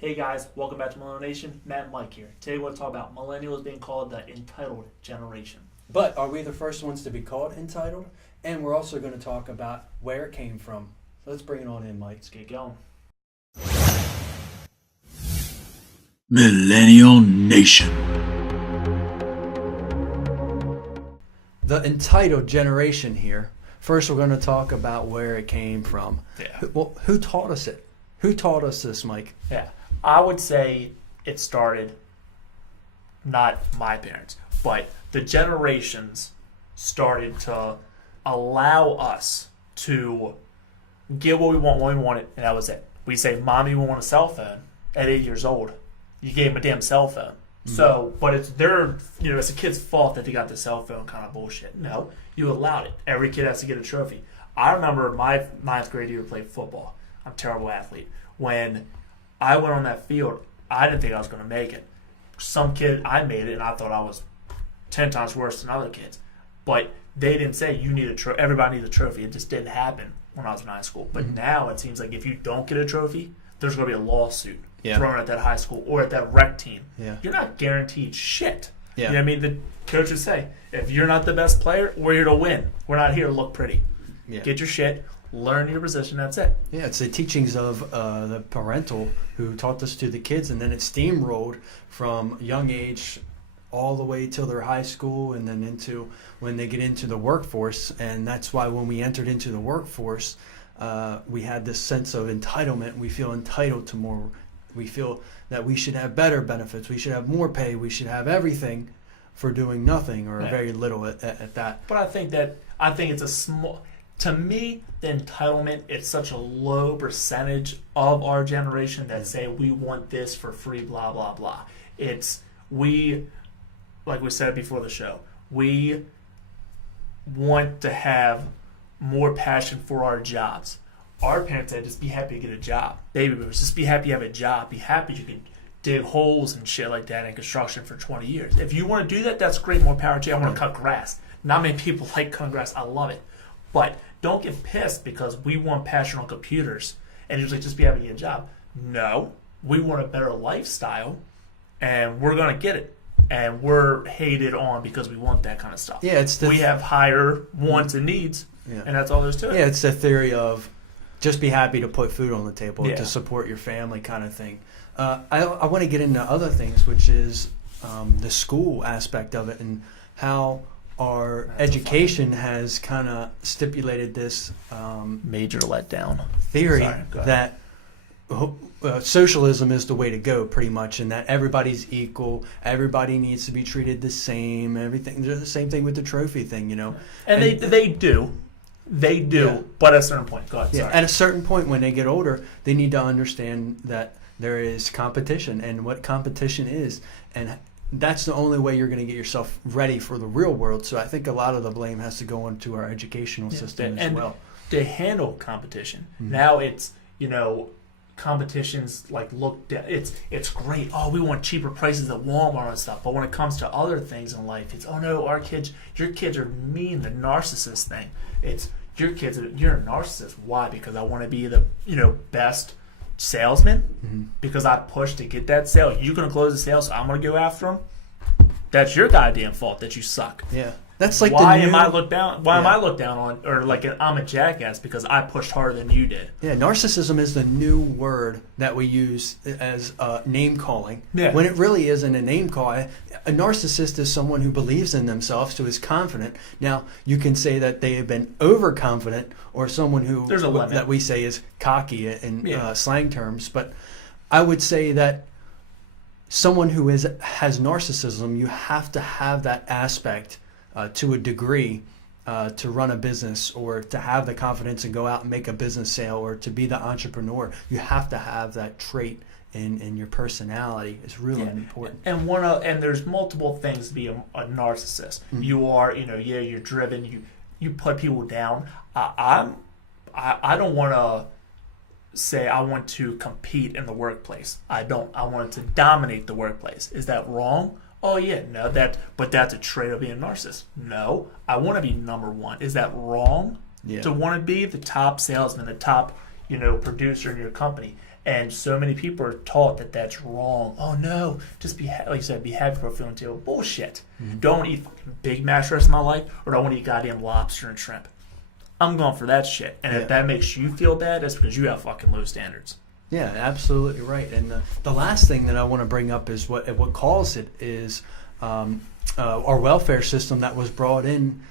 Hey guys, welcome back to Millennial Nation. Matt and Mike here. Today we're going to talk about millennials being called the entitled generation. But are we the first ones to be called entitled? And we're also going to talk about where it came from. So let's bring it on in, Mike. Let's get going. Millennial Nation. The entitled generation here. First, we're going to talk about where it came from. Yeah. Well, who taught us it? Who taught us this, Mike? Yeah. I would say it started, not my parents, but the generations started to allow us to get what we want when we want it, and that was it. We say, Mommy, we want a cell phone at 8 years old. You gave them a damn cell phone. Mm-hmm. So, but it's their, it's a kid's fault that they got the cell phone kind of bullshit. No, you allowed it. Every kid has to get a trophy. I remember my ninth grade year played football. I'm a terrible athlete. When I went on that field, I didn't think I was going to make it. Some kid, I made it, and I thought I was 10 times worse than other kids. But they didn't say you need a trophy. Everybody needs a trophy. It just didn't happen when I was in high school. But now it seems like if you don't get a trophy, there's going to be a lawsuit thrown at that high school or at that rec team. Yeah. You're not guaranteed shit. Yeah. You know what I mean? The coaches say, if you're not the best player, we're here to win. We're not here to look pretty. Yeah. Get your shit. Learn your position. That's it. Yeah, it's the teachings of the parental who taught this to the kids, and then it steamrolled from young age all the way till they're high school, and then into when they get into the workforce. And that's why when we entered into the workforce, we had this sense of entitlement. We feel entitled to more. We feel that we should have better benefits. We should have more pay. We should have everything for doing nothing or very little at that. But I think it's a small. To me, the entitlement, it's such a low percentage of our generation that say we want this for free, blah, blah, blah. It's, like we said before the show, we want to have more passion for our jobs. Our parents said, just be happy to get a job. Baby boomers, just be happy you have a job. Be happy you can dig holes and shit like that in construction for 20 years. If you want to do that, that's great. More power to you. I want to cut grass. Not many people like cutting grass. I love it. But don't get pissed because we want passion on computers and you're like, just be happy to get a job. No, we want a better lifestyle and we're going to get it. And we're hated on because we want that kind of stuff. Yeah, we have higher wants and needs, and that's all there's to it. Yeah, it's the theory of just be happy to put food on the table, to support your family kind of thing. I want to get into other things, which is the school aspect of it and how our education has kind of stipulated this major letdown theory that socialism is the way to go, pretty much, and that everybody's equal, everybody needs to be treated the same, everything. The same thing with the trophy thing, And they do, but at a certain point. Go ahead. Yeah, at a certain point when they get older, they need to understand that there is competition and what competition is, and that's the only way you're going to get yourself ready for the real world. So I think a lot of the blame has to go into our educational system as well. To handle competition. Now it's, competitions like it's great. Oh, we want cheaper prices at Walmart and stuff. But when it comes to other things in life, it's, oh no, your kids are mean, the narcissist thing. It's you're a narcissist. Why? Because I want to be the, best salesman because I pushed to get that sale. You're going to close the sale, so I'm going to go after them. That's your goddamn fault that you suck. Yeah. That's like am I looked down? Why am I looked down on, or like I'm a jackass because I pushed harder than you did? Yeah, narcissism is the new word that we use as name calling. Yeah. When it really isn't a name call. A narcissist is someone who believes in themselves, who is confident. Now, you can say that they have been overconfident, or someone who there's a limit that we say is cocky in slang terms. But I would say that someone who has narcissism, you have to have that aspect. To a degree, to run a business or to have the confidence and go out and make a business sale or to be the entrepreneur. You have to have that trait in your personality. It's really important. And there's multiple things to be a narcissist. You are, you're driven. You put people down. I don't want to say I want to compete in the workplace. I don't. I want to dominate the workplace. Is that wrong? Oh yeah, no, but that's a trait of being a narcissist. No, I want to be number one. Is that wrong? Yeah. To want to be the top salesman, the top, producer in your company. And so many people are taught that that's wrong. Oh no, just be like you said, be happy for feeling too. Bullshit. Don't eat Big Macs the rest of my life, or don't eat goddamn lobster and shrimp. I'm going for that shit. And if that makes you feel bad, that's because you have fucking low standards. Yeah, absolutely right. And the last thing that I want to bring up is what caused it is our welfare system that was brought in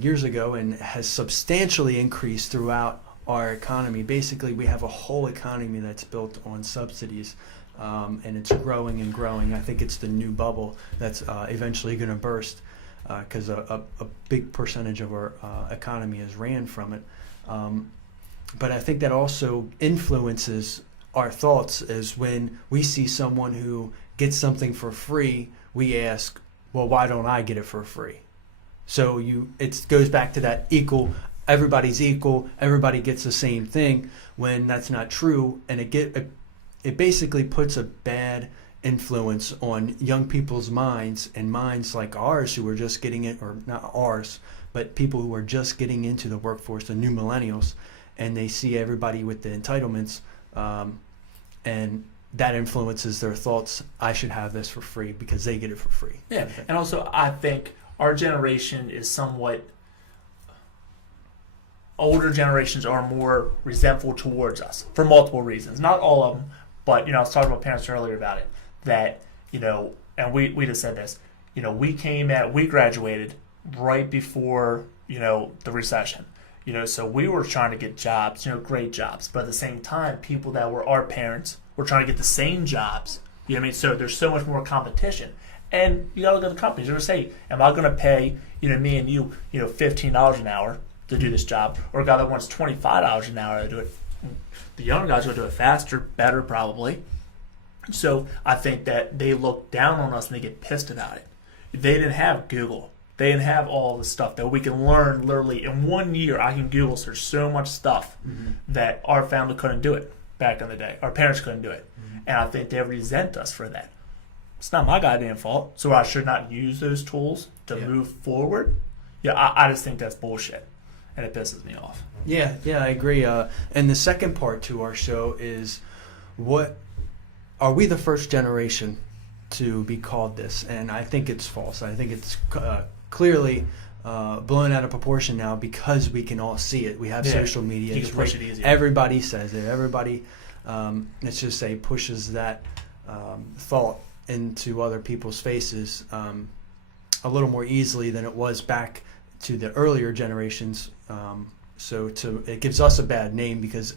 years ago and has substantially increased throughout our economy. Basically, we have a whole economy that's built on subsidies, and it's growing and growing. I think it's the new bubble that's eventually going to burst because a big percentage of our economy is ran from it. But I think that also influences our thoughts is when we see someone who gets something for free, we ask, well, why don't I get it for free? So it goes back to that everybody's equal, everybody gets the same thing, when that's not true, and it basically puts a bad influence on young people's minds, and minds like ours who are just getting it, or not ours, but people who are just getting into the workforce, the new millennials, and they see everybody with the entitlements, and that influences their thoughts. I should have this for free because they get it for free. Yeah, and also I think our generation is somewhat. Older generations are more resentful towards us for multiple reasons. Not all of them, but I was talking to my parents earlier about it. That and we just said this. We graduated right before the recession. So we were trying to get jobs, great jobs. But at the same time, people that were our parents were trying to get the same jobs. You know what I mean? So there's so much more competition. And you got to look at the companies. They're going to say, am I going to pay, me and you, $15 an hour to do this job? Or a guy that wants $25 an hour to do it. The younger guys are going to do it faster, better probably. So I think that they look down on us and they get pissed about it. They didn't have Google. They didn't have all the stuff that we can learn literally in 1 year. I can Google search so much stuff that our family couldn't do it back in the day. Our parents couldn't do it. And I think they resent us for that. It's not my goddamn fault. So I should not use those tools to move forward. Yeah, I just think that's bullshit. And it pisses me off. Yeah, I agree. And the second part to our show is, what are we the first generation to be called this? And I think it's false. I think it's clearly blown out of proportion now because we can all see it. We have social media. You can push it easier. Everybody says it. Everybody, let's just say, pushes that thought into other people's faces a little more easily than it was back to the earlier generations. So it gives us a bad name because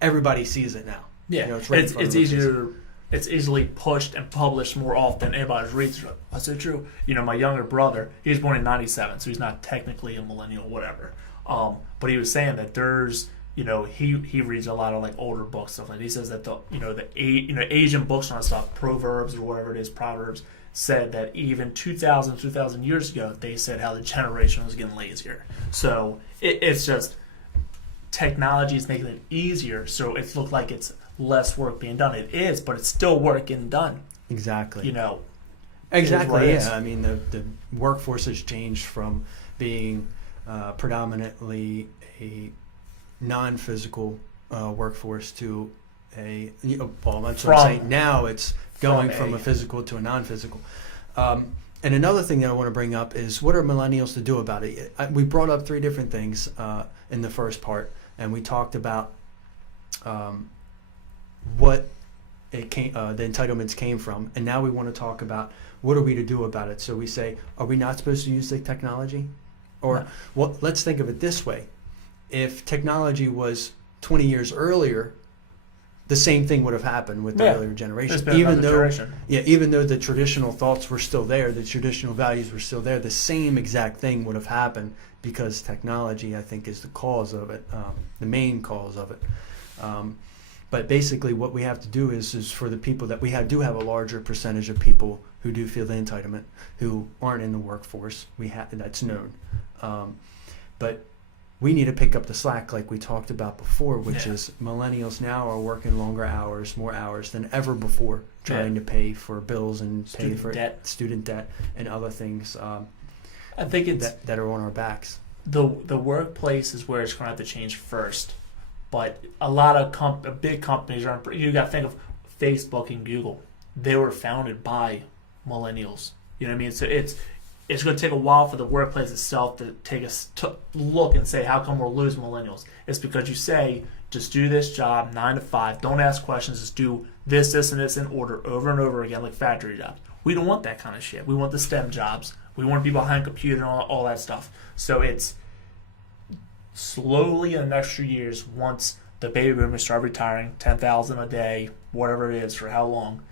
everybody sees it now. Yeah, it's easier. It's easily pushed and published more often than anybody's reads it. That's so true. My younger brother, he was born in '97, so he's not technically a millennial, whatever. But he was saying that there's, he reads a lot of like older books, stuff like that. He says that the Asian books and stuff, Proverbs or whatever it is, Proverbs, said that even 2,000 years ago, they said how the generation was getting lazier. So it's just technology is making it easier, so it looks like it's less work being done. It is, but it's still work getting done. Exactly. Exactly. Yeah. I mean, the workforce has changed from being predominantly a non-physical workforce to I'm saying now it's going from a physical to a non-physical. And another thing that I want to bring up is, what are millennials to do about it? We brought up three different things in the first part, and we talked about what the entitlements came from, and now we want to talk about what are we to do about it. So we say, are we not supposed to use the technology? Or, well, let's think of it this way. If technology was 20 years earlier, the same thing would have happened with the earlier generation. Even though the traditional thoughts were still there, the traditional values were still there, the same exact thing would have happened because technology, I think, is the cause of it, the main cause of it. But basically what we have to do is for the people that do have a larger percentage of people who do feel the entitlement, who aren't in the workforce, that's known. But we need to pick up the slack like we talked about before, which is millennials now are working longer hours, more hours than ever before, trying to pay for bills and pay for student debt and other things I think it's that are on our backs. The workplace is where it's going to have to change first But a lot of big companies are. You got to think of Facebook and Google. They were founded by millennials. You know what I mean? So it's going to take a while for the workplace itself to to look and say, how come we're losing millennials? It's because you say, just do this job 9 to 5. Don't ask questions. Just do this, and this in order over and over again, like factory jobs. We don't want that kind of shit. We want the STEM jobs. We want to be behind computer and all that stuff. So it's slowly in the next few years, once the baby boomers start retiring, 10,000 a day, whatever it is, for how long,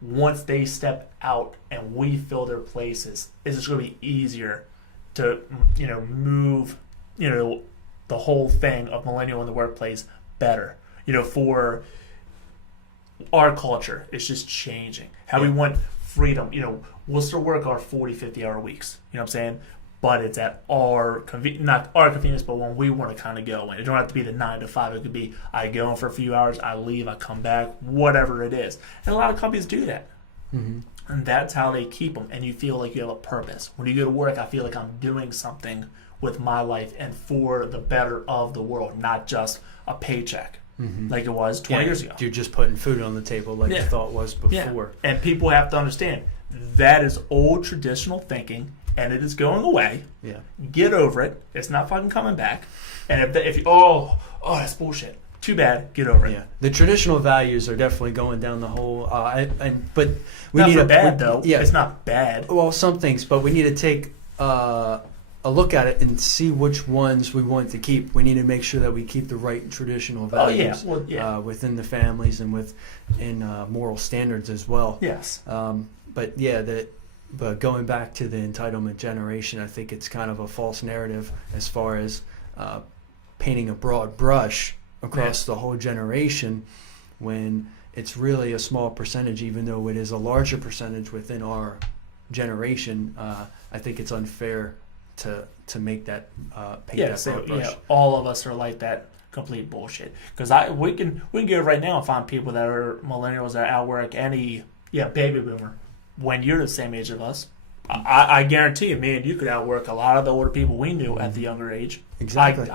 once they step out and we fill their places, it's just going to be easier to, move, the whole thing of millennial in the workplace better. For our culture, it's just changing. How we want freedom. We'll still work our 40, 50-hour weeks. You know what I'm saying? But it's at our not our convenience, but when we want to kind of go in. It don't have to be the 9 to 5. It could be I go in for a few hours, I leave, I come back, whatever it is. And a lot of companies do that. Mm-hmm. And that's how they keep them. And you feel like you have a purpose. When you go to work, I feel like I'm doing something with my life and for the better of the world, not just a paycheck. Mm-hmm. Like it was 20 years ago. You're just putting food on the table like the thought was before. Yeah. And people have to understand that is old traditional thinking, and it is going away. Yeah. Get over it. It's not fucking coming back. And if you that's bullshit. Too bad. Get over it. Yeah. The traditional values are definitely going down the whole. But we not need for bad though. Yeah. It's not bad. Well, some things, but we need to take a look at it and see which ones we want to keep. We need to make sure that we keep the right traditional values within the families and within moral standards as well. Yes. But going back to the entitlement generation, I think it's kind of a false narrative as far as painting a broad brush across the whole generation when it's really a small percentage, even though it is a larger percentage within our generation. I think it's unfair to make that paint that broad brush. Yeah, all of us are like that. Complete bullshit. Because we can go right now and find people that are millennials that outwork any baby boomer. When you're the same age of us, I guarantee you, me and you could outwork a lot of the older people we knew at the younger age. Exactly.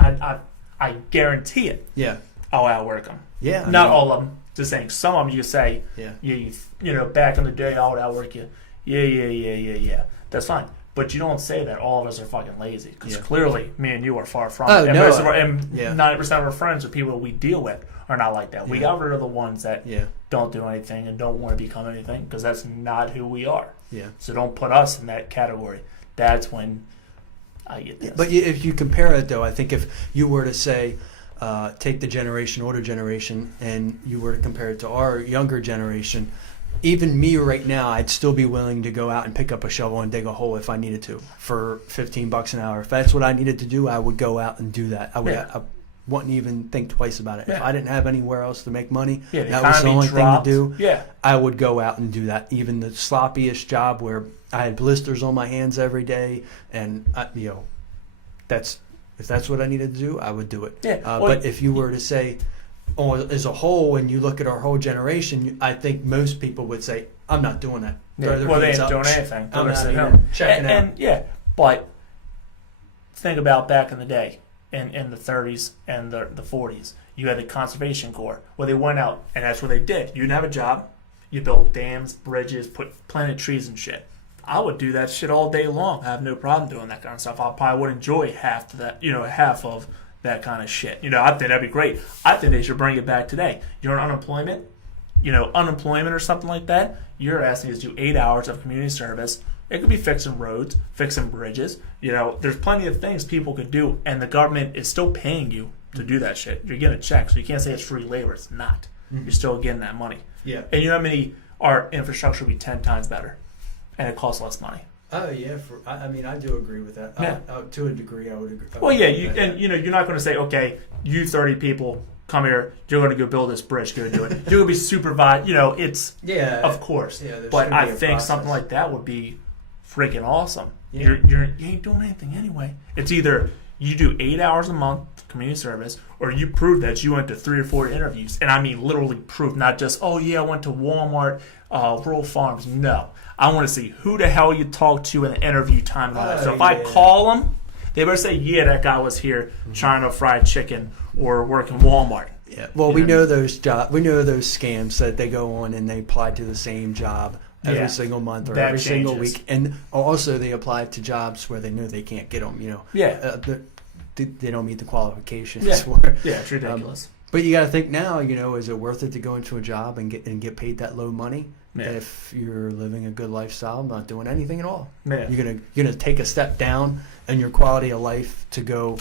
I guarantee it. Yeah. I'll outwork them. Yeah. Not all of them. Just saying. Some of them you say, back in the day, I would outwork you. Yeah. That's fine. But you don't say that all of us are fucking lazy. Because clearly, me and you are far from it. And 90% of our friends or people we deal with are not like that. We got rid of the ones that don't do anything and don't want to become anything because that's not who we are. Yeah. So don't put us in that category. That's when I get this. But if you compare it, though, I think if you were to say, take the older generation, and you were to compare it to our younger generation, even me right now, I'd still be willing to go out and pick up a shovel and dig a hole if I needed to for $15 an hour. If that's what I needed to do, I would go out and do that. I wouldn't even think twice about it. Yeah. If I didn't have anywhere else to make money, that was the only thing to do. Yeah. I would go out and do that. Even the sloppiest job where I had blisters on my hands every day, and if that's what I needed to do, I would do it. Yeah. But if you were to say, as a whole, when you look at our whole generation, I think most people would say, "I'm not doing that." Yeah. They ain't doing anything. I'm not even checking out. But think about back in the day. In the 30s and the 40s, you had the Conservation Corps where they went out and that's what they did. You didn't have a job. You built dams, bridges, planted trees and shit. I would do that shit all day long. I have no problem doing that kind of stuff. I probably would enjoy half of that kind of shit. I think that'd be great. I think they should bring it back today. You're on unemployment, or something like that. You're asking us to do 8 hours of community service. It could be fixing roads, fixing bridges. There's plenty of things people could do, and the government is still paying you to do that shit. You're getting a check, so you can't say it's free labor. It's not. Mm-hmm. You're still getting that money. Yeah. And you know how many our infrastructure would be 10 times better, and it costs less money. Oh yeah, I do agree with that. Yeah. To a degree, I would agree. Well, yeah, you're not going to say, okay, you 30 people come here, you're going to go build this bridge, go do it. You're going to be supervised. It's of course. Yeah, but I think something like that would be freaking awesome. Yeah. You ain't doing anything anyway. It's either you do 8 hours a month community service, or you prove that you went to 3 or 4 interviews. And I mean literally proof, not just, I went to Walmart, Rural Farms. No. I want to see who the hell you talk to in the interview time. So if I call them, They better say, yeah, that guy was here trying to fry chicken or work in Walmart. Yeah. Well, we know those scams that they go on and they apply to the same job every single month or every single week, and also they apply to jobs where they know they can't get them. They don't meet the qualifications. Yeah, for. Yeah, it's ridiculous. But you got to think now. Is it worth it to go into a job and get paid that low money if you're living a good lifestyle, not doing anything at all? Yeah. You're gonna take a step down in your quality of life to go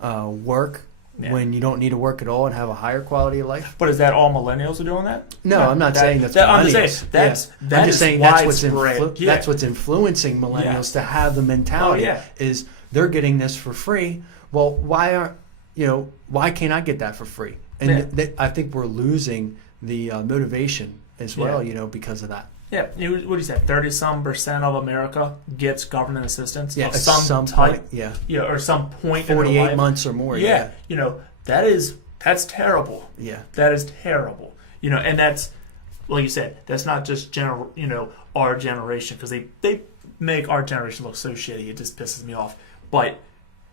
work. Yeah. When you don't need to work at all and have a higher quality of life. But is that all millennials are doing that? No, I'm not saying that's millennials. I'm just saying that's what's influencing millennials to have the mentality is they're getting this for free. Well, why can't I get that for free? And I think we're losing the motivation as well, because of that. Yeah, what do you say? 30% of America gets government assistance. Yeah, of some type. Point, or some point. 48 months or more. Yeah, that's terrible. Yeah, that is terrible. And that's, like you said, that's not just our generation, because they make our generation look so shitty. It just pisses me off. But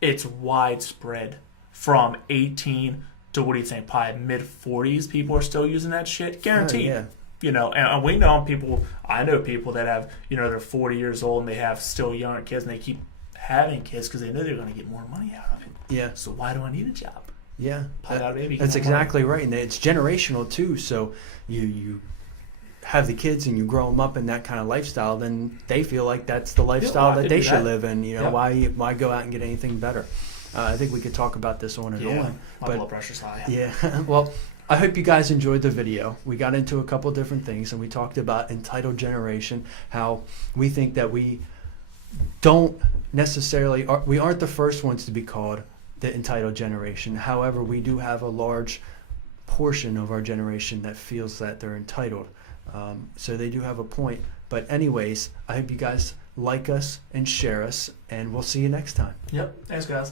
it's widespread from 18 to, what do you think? Probably mid 40s. People are still using that shit. Guaranteed. Yeah. And we know people. I know people that have, they're 40 years old and they have still younger kids, and they keep having kids because they know they're going to get more money out of it. Yeah. So why do I need a job? Yeah. Baby, that's exactly right, and it's generational too. So you have the kids and you grow them up in that kind of lifestyle, then they feel like that's the lifestyle that they should live in. Why go out and get anything better? I think we could talk about this on and on. My blood pressure's high. Yeah. Well, I hope you guys enjoyed the video. We got into a couple different things, and we talked about entitled generation, how we think that we don't necessarily, we aren't the first ones to be called the entitled generation. However, we do have a large portion of our generation that feels that they're entitled. So they do have a point. But anyways, I hope you guys like us and share us, and we'll see you next time. Yep. Thanks, guys.